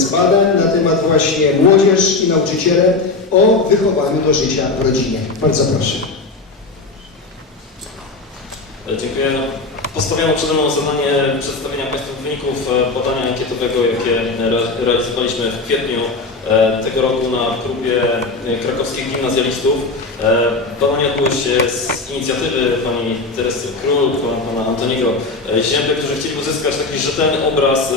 z badań na temat właśnie młodzież i nauczyciele o wychowaniu do życia w rodzinie. Bardzo proszę. E, Dziękuję. Postawiono przede mną zadanie przedstawienia Państwu wyników e, badania ankietowego, jakie re- realizowaliśmy w kwietniu e, tego roku na próbie krakowskich gimnazjalistów. Badanie odbyło się z inicjatywy pani Teresy Król, pana- Antoniego Zięby, którzy chcieli uzyskać taki rzetelny obraz,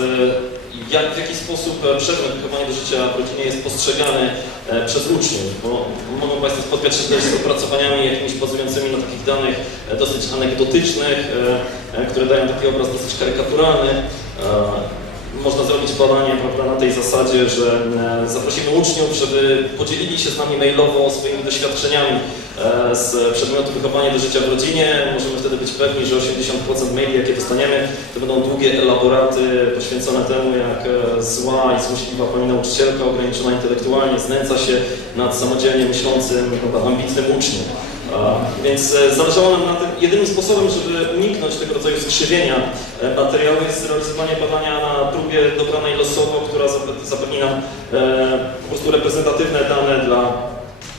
jak, w jaki sposób e, przedmiot wychowanie do życia w rodzinie jest postrzegany e, przez uczniów. Bo mogą Państwo spotkać się też z opracowaniami jakimiś bazującymi na takich danych e, dosyć anegdotycznych, które dają taki obraz dosyć karykaturalny. Można zrobić badanie prawda, na tej zasadzie, że e, zaprosimy uczniów, żeby podzielili się z nami mailowo swoimi doświadczeniami e, z przedmiotu wychowania do życia w rodzinie. Możemy wtedy być pewni, że 80% maili, jakie dostaniemy, to będą długie elaboraty poświęcone temu, jak e, zła i złośliwa pani nauczycielka, ograniczona intelektualnie, znęca się nad samodzielnie myślącym, ambitnym uczniem. Więc e, zależało nam na tym, jedynym sposobem, żeby uniknąć tego rodzaju skrzywienia e, materiału jest zrealizowanie badania na próbie dobranej losowo, która zape- zapewni nam e, po prostu reprezentatywne dane dla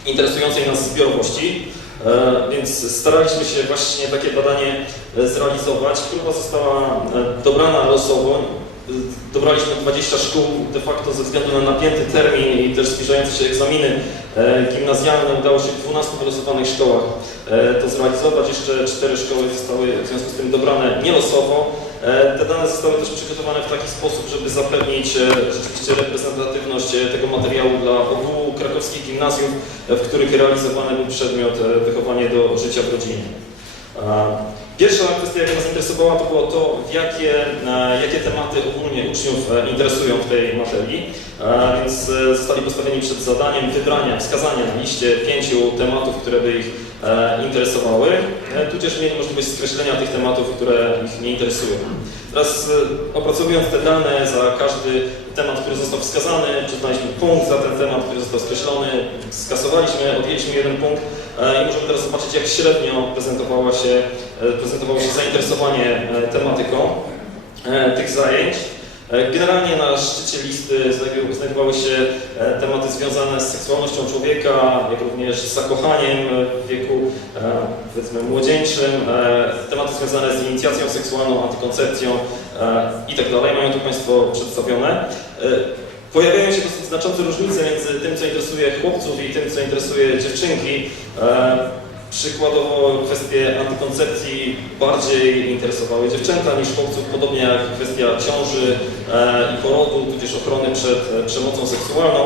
interesującej nas zbiorowości. E, Więc staraliśmy się właśnie takie badanie e, zrealizować. Próba została e, dobrana losowo. Dobraliśmy 20 szkół de facto ze względu na napięty termin i też zbliżające się egzaminy e, gimnazjalne. Udało się w 12 wylosowanych szkołach e, to zrealizować. Jeszcze 4 szkoły zostały w związku z tym dobrane nielosowo. E, Te dane zostały też przygotowane w taki sposób, żeby zapewnić rzeczywiście reprezentatywność tego materiału dla ogółu krakowskich gimnazjów, w których realizowany był przedmiot wychowanie do życia w rodzinie. Pierwsza kwestia, jaka nas interesowała, to było to, jakie, e, jakie tematy ogólnie uczniów e, interesują w tej materii. E, Więc zostali postawieni przed zadaniem wybrania, wskazania na liście pięciu tematów, które by ich interesowały, tudzież mieli możliwość skreślenia tych tematów, które ich nie interesują. Teraz opracowując te dane za każdy temat, który został wskazany, przyznaliśmy punkt za ten temat, który został skreślony, skasowaliśmy, odjęliśmy jeden punkt e, i możemy teraz zobaczyć, jak średnio prezentowała się, e, prezentowało się zainteresowanie e, tematyką tych zajęć. Generalnie na szczycie listy znajdowały się tematy związane z seksualnością człowieka, jak również z zakochaniem w wieku powiedzmy młodzieńczym, tematy związane z inicjacją seksualną, antykoncepcją i tak dalej. Mają tu Państwo przedstawione. E, Pojawiają się dosyć znaczące różnice między tym, co interesuje chłopców i tym, co interesuje dziewczynki. E, Przykładowo kwestie antykoncepcji bardziej interesowały dziewczęta niż chłopców, podobnie jak kwestia ciąży e, i porodu, tudzież ochrony przed e, przemocą seksualną.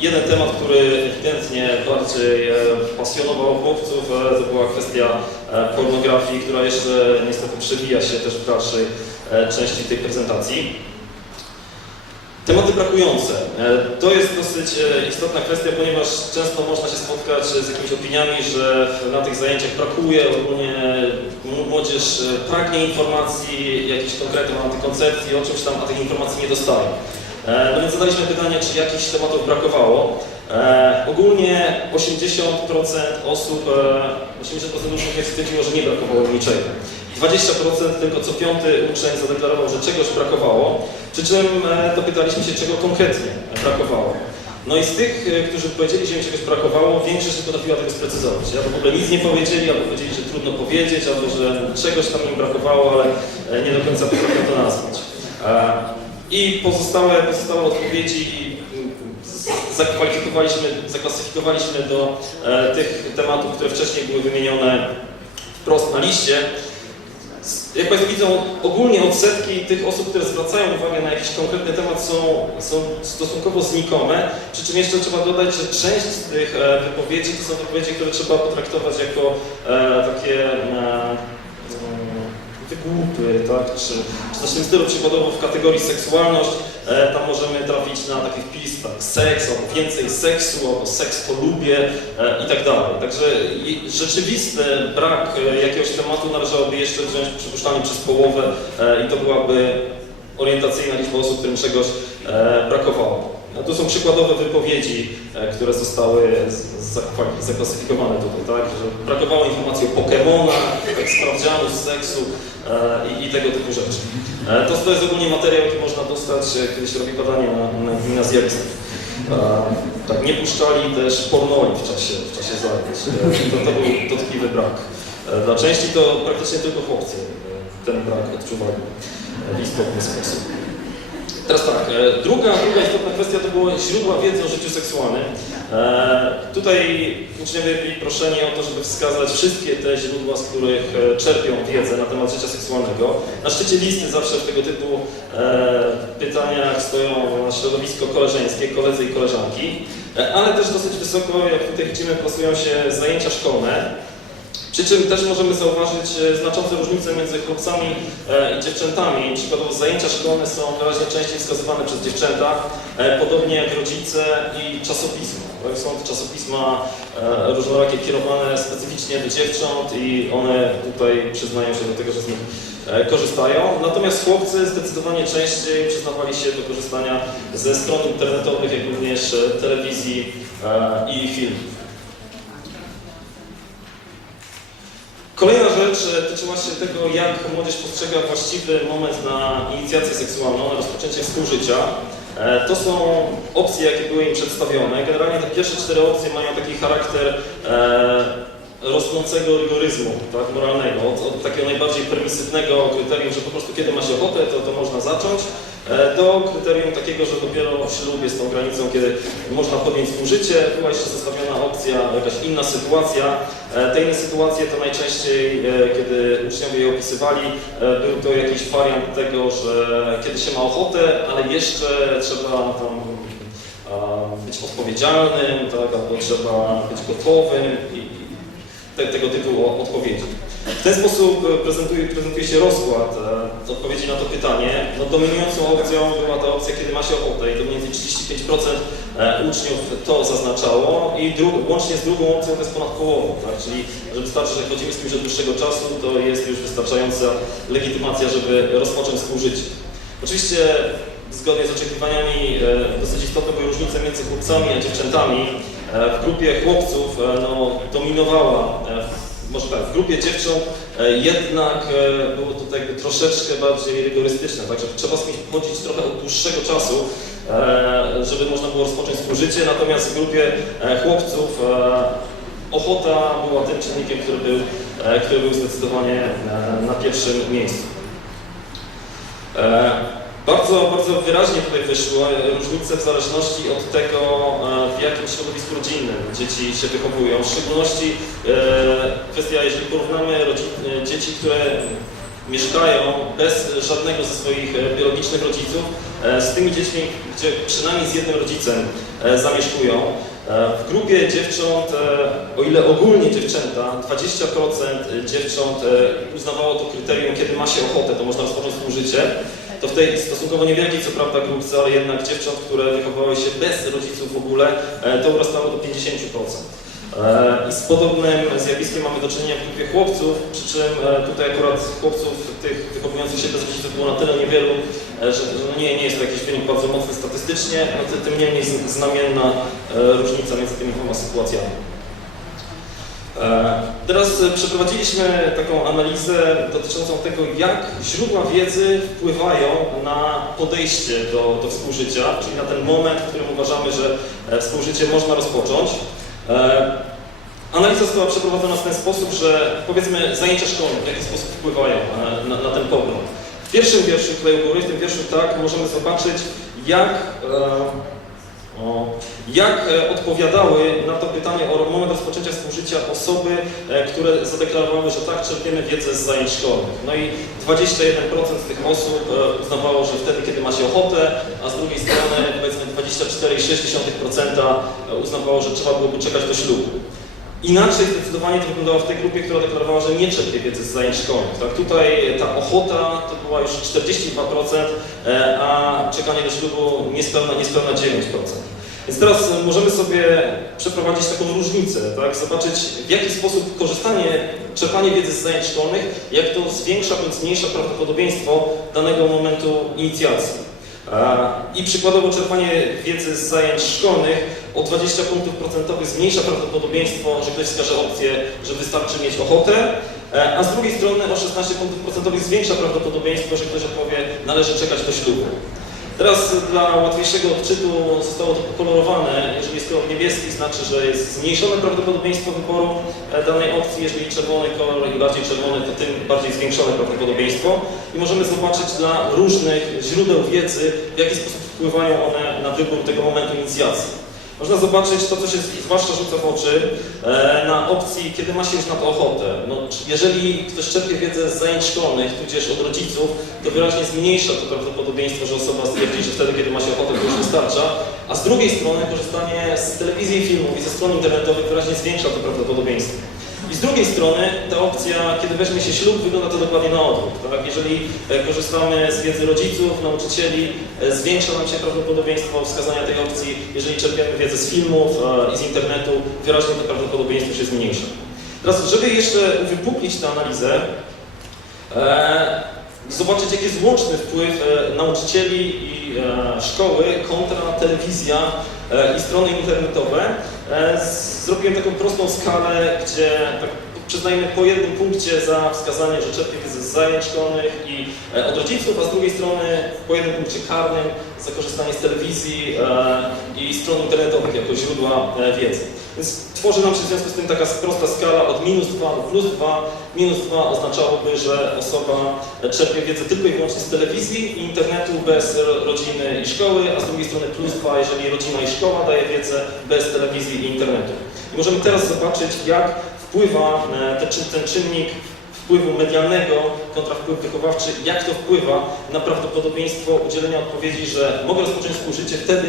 Jeden temat, który ewidentnie bardziej e, pasjonował chłopców, e, to była kwestia e, pornografii, która jeszcze niestety przewija się też w dalszej części tej prezentacji. Tematy brakujące. To jest dosyć istotna kwestia, ponieważ często można się spotkać z jakimiś opiniami, że na tych zajęciach brakuje ogólnie młodzież pragnie informacji, jakichś konkretów antykoncepcji, o czymś tam, a tych informacji nie dostaje. E, No więc zadaliśmy pytanie, czy jakichś tematów brakowało. E, ogólnie 80% osób, e, 80% uczniów stwierdziło, że nie brakowało niczego. 20% tylko co piąty uczeń zadeklarował, że czegoś brakowało, przy czym e, dopytaliśmy się, czego konkretnie brakowało. No i z tych, e, którzy powiedzieli, że im czegoś brakowało, większość potrafiła tego sprecyzować. Albo w ogóle nic nie powiedzieli, albo powiedzieli, że trudno powiedzieć, albo że czegoś tam im brakowało, ale e, nie do końca potrafią to nazwać. I pozostałe, pozostałe odpowiedzi mm, zakwalifikowaliśmy, zaklasyfikowaliśmy do e, tych tematów, które wcześniej były wymienione wprost na liście. Jak Państwo widzą, ogólnie odsetki tych osób, które zwracają uwagę na jakiś konkretny temat są, są stosunkowo znikome, przy czym jeszcze trzeba dodać, że część z tych e, wypowiedzi to są wypowiedzi, które trzeba potraktować jako e, takie e, tak? czy, czy też w tym stylu przykładowo w kategorii seksualność, e, tam możemy trafić na taki wpis, tak, seks, albo więcej seksu, albo seks to lubię e, i tak dalej. Także i- rzeczywisty brak e, jakiegoś tematu należałoby jeszcze wziąć przypuszczalnie przez połowę e, i to byłaby orientacyjna liczba osób, którym czegoś e, brakowało. Tu są przykładowe wypowiedzi, e, które zostały zaklasyfikowane tutaj, tak? Że brakowało informacji o Pokemonach, sprawdzianu z seksu e, i, i tego typu rzeczy. E, to, to jest ogólnie materiał, jaki można dostać, kiedy się robi badanie na, na gimnazjalistów. Tak, nie puszczali też pornoli w czasie, w czasie zajęć. To, to był dotkliwy brak. Dla części to praktycznie tylko chłopcy ten brak odczuwali w istotny sposób. Teraz tak, e, druga, druga istotna kwestia to było źródła wiedzy o życiu seksualnym. E, Tutaj uczniowie byli proszeni o to, żeby wskazać wszystkie te źródła, z których e, czerpią wiedzę na temat życia seksualnego. Na szczycie listy zawsze w tego typu pytaniach stoją środowisko koleżeńskie, koledzy i koleżanki, ale też dosyć wysoko, jak tutaj widzimy, plasują się zajęcia szkolne. Przy czym też możemy zauważyć e, znaczące różnice między chłopcami e, i dziewczętami. Przykładowo zajęcia szkolne są wyraźnie częściej wskazywane przez dziewczęta, e, podobnie jak rodzice i czasopisma. Są czasopisma różnorakie kierowane specyficznie do dziewcząt i one tutaj przyznają się do tego, że z nich korzystają. Natomiast chłopcy zdecydowanie częściej przyznawali się do korzystania ze stron internetowych, jak również telewizji i filmów. Kolejna rzecz e, tyczyła się tego, jak młodzież postrzega właściwy moment na inicjację seksualną, na rozpoczęcie współżycia. E, To są opcje, jakie były im przedstawione. Generalnie te pierwsze cztery opcje mają taki charakter e, rosnącego rygoryzmu tak, moralnego, od, od takiego najbardziej permisywnego kryterium, że po prostu kiedy ma się ochotę, to, to można zacząć, do kryterium takiego, że dopiero ślub jest tą granicą, kiedy można podjąć współżycie. Była jeszcze zostawiona opcja, jakaś inna sytuacja. E, Te inne sytuacje to najczęściej, e, kiedy uczniowie je opisywali, e, był to jakiś wariant tego, że kiedy się ma ochotę, ale jeszcze trzeba tam być odpowiedzialnym, tak, albo trzeba być gotowym i i te, tego typu odpowiedzi. W ten sposób e, prezentuje, prezentuje się rozkład e, odpowiedzi na to pytanie. No, dominującą opcją była ta opcja, kiedy ma się ochotę i to mniej więcej 35% e, uczniów to zaznaczało i łącznie z drugą opcją to jest ponad połową, tak? czyli że wystarczy, że chodzimy z kimś od dłuższego czasu, to jest już wystarczająca legitymacja, żeby rozpocząć współżycie. Oczywiście zgodnie z oczekiwaniami e, dosyć istotne były różnice między chłopcami a dziewczętami. W grupie chłopców no, dominowała, może tak, w grupie dziewcząt e, jednak e, było to tak jakby troszeczkę bardziej rygorystyczne, także trzeba z kimś chodzić trochę od dłuższego czasu, e, żeby można było rozpocząć współżycie, natomiast w grupie chłopców ochota była tym czynnikiem, który był, który był zdecydowanie na pierwszym miejscu. Bardzo, bardzo wyraźnie tutaj wyszły e, różnice w zależności od tego, e, w jakim środowisku rodzinnym dzieci się wychowują. W szczególności e, kwestia, jeżeli porównamy rodzi- e, dzieci, które mieszkają bez żadnego ze swoich biologicznych rodziców, z tymi dziećmi, gdzie przynajmniej z jednym rodzicem zamieszkują. W grupie dziewcząt, o ile ogólnie dziewczęta, 20% dziewcząt uznawało to kryterium, kiedy ma się ochotę, to można rozpocząć współżycie, to w tej stosunkowo niewielkiej, co prawda, grupce, ale jednak dziewcząt, które wychowały się bez rodziców w ogóle, e, to urastało do 50%. E, I z podobnym zjawiskiem mamy do czynienia w grupie chłopców, przy czym e, tutaj akurat chłopców tych wychowujących się bez rodziców było na tyle niewielu, że, nie, nie jest to jakiś wynik bardzo mocny statystycznie, no ty- tym niemniej znamienna różnica między tymi dwoma sytuacjami. E, Teraz e, przeprowadziliśmy taką analizę dotyczącą tego, jak źródła wiedzy wpływają na podejście do, do współżycia, czyli na ten moment, w którym uważamy, że e, współżycie można rozpocząć. Analiza została przeprowadzona w ten sposób, że powiedzmy zajęcia szkolne w jaki sposób wpływają na, na ten pogląd. W pierwszym wierszu, tutaj u góry, w tym wierszu tak, możemy zobaczyć, jak jak e, odpowiadały na to pytanie o moment rozpoczęcia współżycia osoby, e, które zadeklarowały, że tak, czerpiemy wiedzę z zajęć szkolnych. No i 21% z tych osób e, uznawało, że wtedy, kiedy ma się ochotę, a z drugiej strony powiedzmy 24,6% uznawało, że trzeba byłoby czekać do ślubu. Inaczej zdecydowanie to wyglądało w tej grupie, która deklarowała, że nie czerpie wiedzy z zajęć szkolnych. Tak? Tutaj ta ochota to była już 42%, e, a czekanie do ślubu niespełna, niespełna 9%. Więc teraz e, możemy sobie przeprowadzić taką różnicę, tak? zobaczyć w jaki sposób korzystanie, czerpanie wiedzy z zajęć szkolnych, jak to zwiększa bądź zmniejsza prawdopodobieństwo danego momentu inicjacji. I przykładowo czerpanie wiedzy z zajęć szkolnych o 20 punktów procentowych zmniejsza prawdopodobieństwo, że ktoś wskaże opcję, że wystarczy mieć ochotę, e, a z drugiej strony o 16 punktów procentowych zwiększa prawdopodobieństwo, że ktoś odpowie, należy czekać do ślubu. Teraz dla łatwiejszego odczytu zostało to pokolorowane. Jeżeli jest kolor niebieski, znaczy, że jest zmniejszone prawdopodobieństwo wyboru e, danej opcji. Jeżeli czerwony kolor i bardziej czerwony, to tym bardziej zwiększone prawdopodobieństwo. I możemy zobaczyć dla różnych źródeł wiedzy, w jaki sposób wpływają one na wybór tego momentu inicjacji. Można zobaczyć to, co się zwłaszcza rzuca w oczy e, na opcji, kiedy ma się już na to ochotę. No, jeżeli ktoś czerpie wiedzę z zajęć szkolnych, tudzież od rodziców, to wyraźnie zmniejsza to prawdopodobieństwo, że osoba stwierdzi, że wtedy, kiedy ma się ochotę, to już wystarcza. A z drugiej strony korzystanie z telewizji filmów i ze stron internetowych wyraźnie zwiększa to prawdopodobieństwo. I z drugiej strony ta opcja, kiedy weźmie się ślub, wygląda to dokładnie na odwrót. Tak? Jeżeli e, korzystamy z wiedzy rodziców, nauczycieli, e, zwiększa nam się prawdopodobieństwo wskazania tej opcji. Jeżeli czerpiemy wiedzę z filmów e, i z internetu, wyraźnie to prawdopodobieństwo się zmniejsza. Teraz, żeby jeszcze uwypuklić tę analizę, zobaczyć jaki jest łączny wpływ nauczycieli i szkoły kontra telewizja e, i strony internetowe, e, zrobiłem taką prostą skalę, gdzie tak przyznajmy po jednym punkcie za wskazanie, że czerpie zajęć szkolnych i e, od rodziców, a z drugiej strony po jednym punkcie karnym za korzystanie z telewizji e, i stron internetowych jako źródła e, wiedzy. Więc tworzy nam się w związku z tym taka prosta skala od minus 2 do plus 2. Minus 2 oznaczałoby, że osoba czerpie wiedzę tylko i wyłącznie z telewizji i internetu bez ro- rodziny i szkoły, a z drugiej strony plus 2, jeżeli rodzina i szkoła daje wiedzę bez telewizji i internetu. I możemy teraz zobaczyć, jak wpływa ten, ten czynnik wpływu medialnego kontra wpływ wychowawczy, jak to wpływa na prawdopodobieństwo udzielenia odpowiedzi, że mogę rozpocząć współżycie wtedy,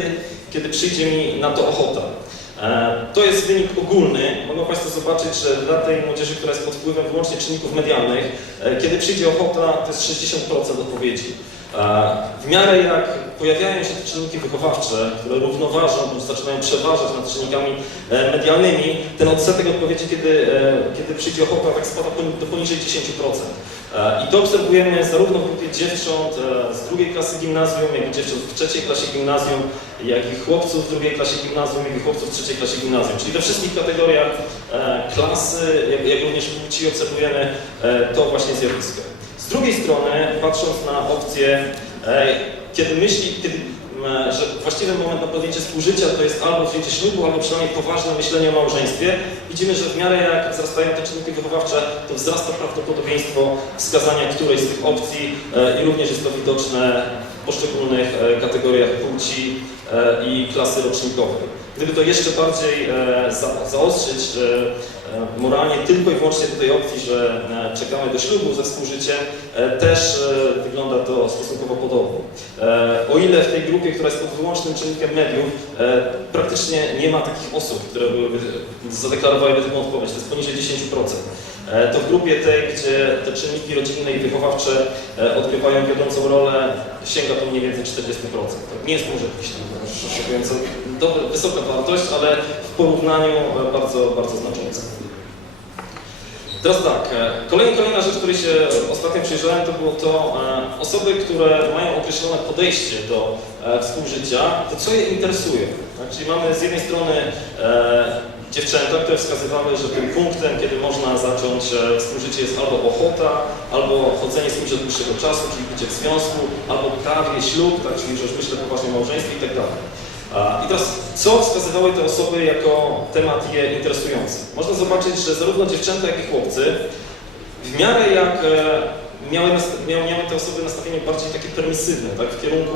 kiedy przyjdzie mi na to ochota. E, To jest wynik ogólny. Mogą Państwo zobaczyć, że dla tej młodzieży, która jest pod wpływem wyłącznie czynników medialnych, e, kiedy przyjdzie ochota, to jest 60% odpowiedzi. W miarę jak pojawiają się te czynniki wychowawcze, które równoważą bądź zaczynają przeważać nad czynnikami e, medialnymi, ten odsetek odpowiedzi, kiedy, e, kiedy przyjdzie ochota, tak spada do poniżej 10%. E, I to obserwujemy zarówno w grupie dziewcząt z drugiej klasy gimnazjum, jak i dziewcząt w trzeciej klasie gimnazjum, jak i chłopców w drugiej klasie gimnazjum, jak i chłopców w trzeciej klasie gimnazjum. Czyli we wszystkich kategoriach klasy, jak, jak również płci obserwujemy to właśnie zjawisko. Z drugiej strony, patrząc na opcję, e, kiedy myśli, że właściwy moment na podjęcie współżycia to jest albo wzięcie ślubu, albo przynajmniej poważne myślenie o małżeństwie, widzimy, że w miarę jak wzrastają te czynniki wychowawcze, to wzrasta prawdopodobieństwo wskazania którejś z tych opcji e, i również jest to widoczne w poszczególnych e, kategoriach płci i klasy rocznikowej. Gdyby to jeszcze bardziej e, za, zaostrzyć e, e, moralnie tylko i wyłącznie do tej opcji, że e, czekamy do ślubu ze współżyciem, też wygląda to stosunkowo podobnie. O ile w tej grupie, która jest pod wyłącznym czynnikiem mediów, praktycznie nie ma takich osób, które byłyby, zadeklarowałyby taką odpowiedź, to jest poniżej 10%. E, To w grupie tej, gdzie te czynniki rodzinne i wychowawcze e, odgrywają wiodącą rolę, sięga to mniej więcej 40%. To nie jest może jakiś tam dobra, wysoka wartość, ale w porównaniu e, bardzo, bardzo znacząca. Teraz tak, kolejna, kolejna rzecz, której się ostatnio przyjrzałem, to było to osoby, które mają określone podejście do współżycia, to co je interesuje. Tak? Czyli mamy z jednej strony dziewczęta, które wskazywały, że tym punktem, kiedy można zacząć e, współżycie jest albo ochota, albo chodzenie z kimś od dłuższego czasu, czyli bycie w związku, albo prawie ślub, tak, czyli już myślę poważnie małżeństwie i tak dalej. I teraz, co wskazywały te osoby jako temat je interesujący? Można zobaczyć, że zarówno dziewczęta, jak i chłopcy, w miarę jak e, miały, miały, miały te osoby nastawienie bardziej takie permisywne, tak, w kierunku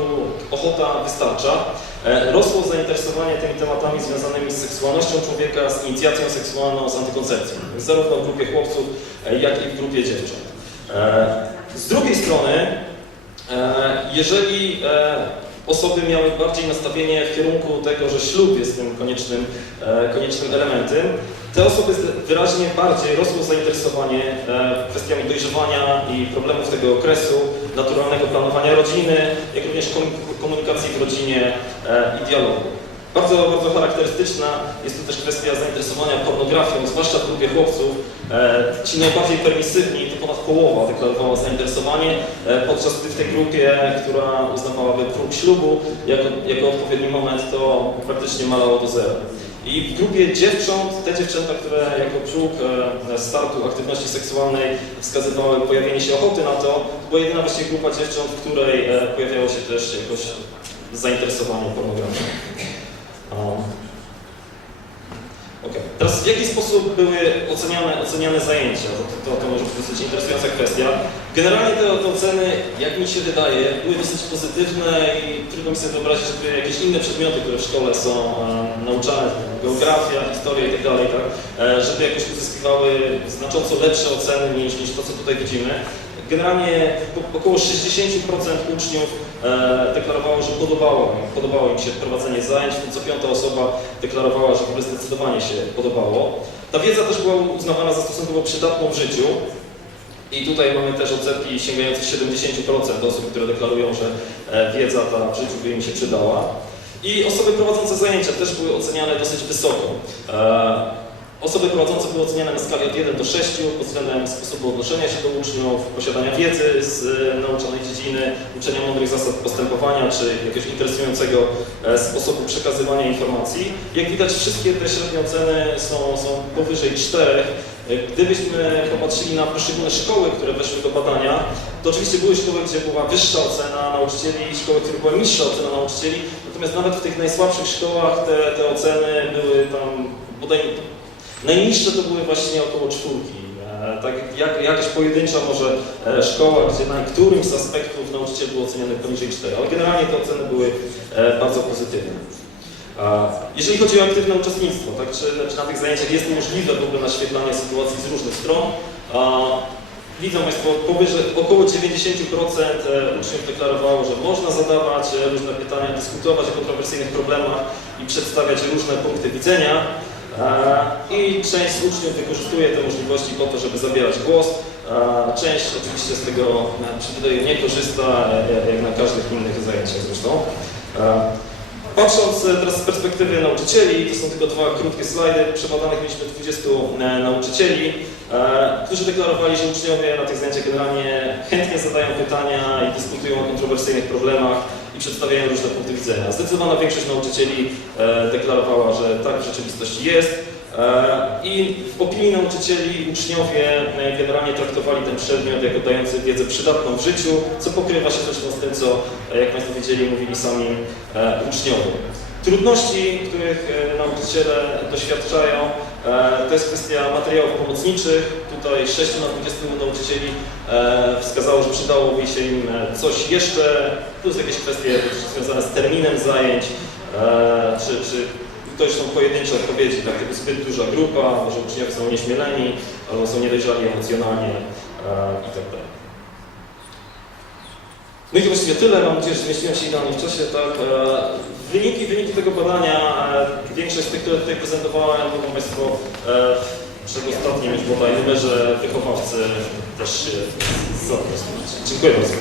ochota wystarcza, e, rosło zainteresowanie tymi tematami związanymi z seksualnością człowieka, z inicjacją seksualną, z antykoncepcją, zarówno w grupie chłopców, e, jak i w grupie dziewcząt. E, Z drugiej strony, jeżeli osoby miały bardziej nastawienie w kierunku tego, że ślub jest tym koniecznym, koniecznym elementem, te osoby wyraźnie bardziej rosło zainteresowanie e, kwestiami dojrzewania i problemów tego okresu, naturalnego planowania rodziny, jak również komu- komunikacji w rodzinie e, i dialogu. Bardzo, bardzo charakterystyczna jest tu też kwestia zainteresowania pornografią, zwłaszcza w grupie chłopców. E, ci najbardziej permisywni, to ponad połowa deklarowała zainteresowanie, podczas gdy w tej grupie, która uznawałaby próg ślubu jako, jako odpowiedni moment, to praktycznie malało do zera. I w grupie dziewcząt, te dziewczęta, które jako próg e, startu aktywności seksualnej wskazywały pojawienie się ochoty na to, to była jedyna właśnie grupa dziewcząt, w której e, pojawiało się też jakoś zainteresowanie pornografią. Teraz w jaki sposób były oceniane, oceniane zajęcia? To, to, to może być dosyć interesująca kwestia. Generalnie te, te oceny, jak mi się wydaje, były dosyć pozytywne i trudno mi sobie wyobrazić, żeby jakieś inne przedmioty, które w szkole są e, nauczane, geografia, historia itd., tak, e, żeby jakoś uzyskiwały znacząco lepsze oceny niż, niż to, co tutaj widzimy. Generalnie około 60% uczniów deklarowało, że podobało, podobało im się prowadzenie zajęć, co piąta osoba deklarowała, że w ogóle zdecydowanie się podobało. Ta wiedza też była uznawana za stosunkowo przydatną w życiu. I tutaj mamy też odsetki sięgające 70% osób, które deklarują, że e, wiedza ta w życiu by im się przydała. I osoby prowadzące zajęcia też były oceniane dosyć wysoko. Osoby prowadzące były oceniane na skali od 1 do 6 pod względem sposobu odnoszenia się do uczniów, posiadania wiedzy z e, nauczonej dziedziny, uczenia mądrych zasad postępowania czy jakiegoś interesującego e, sposobu przekazywania informacji. Jak widać wszystkie te średnie oceny są, są powyżej 4. E, Gdybyśmy popatrzyli na poszczególne szkoły, które weszły do badania, to oczywiście były szkoły, gdzie była wyższa ocena nauczycieli i szkoły, gdzie była niższa ocena nauczycieli, natomiast nawet w tych najsłabszych szkołach te, te oceny były tam bodaj Najniższe to były właśnie około czwórki. E, Tak jak, jakaś pojedyncza może e, szkoła, gdzie na którymś z aspektów nauczyciel był oceniany poniżej 4, ale generalnie te oceny były e, bardzo pozytywne. Jeżeli chodzi o aktywne uczestnictwo, tak, czy, czy na tych zajęciach jest możliwe w ogóle naświetlanie sytuacji z różnych stron, widzą Państwo, powyżej, około 90% uczniów deklarowało, że można zadawać różne pytania, dyskutować o kontrowersyjnych problemach i przedstawiać różne punkty widzenia. E, I część uczniów wykorzystuje te możliwości po to, żeby zabierać głos. E, Część oczywiście z tego e, przywileju nie korzysta, e, jak na każdych innych zajęciach zresztą. E, Patrząc e, teraz z perspektywy nauczycieli, to są tylko dwa krótkie slajdy. Przebadanych mieliśmy 20 e, nauczycieli, e, którzy deklarowali, że uczniowie na tych zajęciach generalnie chętnie zadają pytania i dyskutują o kontrowersyjnych problemach i przedstawiają różne punkty widzenia. Zdecydowana większość nauczycieli e, deklarowała, że tak w rzeczywistości jest. E, I w opinii nauczycieli uczniowie generalnie traktowali ten przedmiot jako dający wiedzę przydatną w życiu, co pokrywa się zresztą z tym, co, e, jak Państwo wiedzieli, mówili sami uczniowie. Trudności, których nauczyciele doświadczają, to jest kwestia materiałów pomocniczych. Tutaj 6 na 20 nauczycieli e, wskazało, że przydałoby się im e, coś jeszcze, plus jakieś kwestie związane z terminem zajęć, e, czy, czy to już są pojedyncze odpowiedzi, tak typu zbyt duża grupa, może uczniowie są nieśmieleni, albo są niedojrzali emocjonalnie e, i tak. No i to właściwie tyle, mam nadzieję, że zmieściłem się idealnie w czasie, tak. Wyniki, wyniki tego badania, większość z tych, które tutaj prezentowałem, mogą Państwo przedostatnim już bodaj numerze wychowawcy też się zapoznać. Dziękuję bardzo.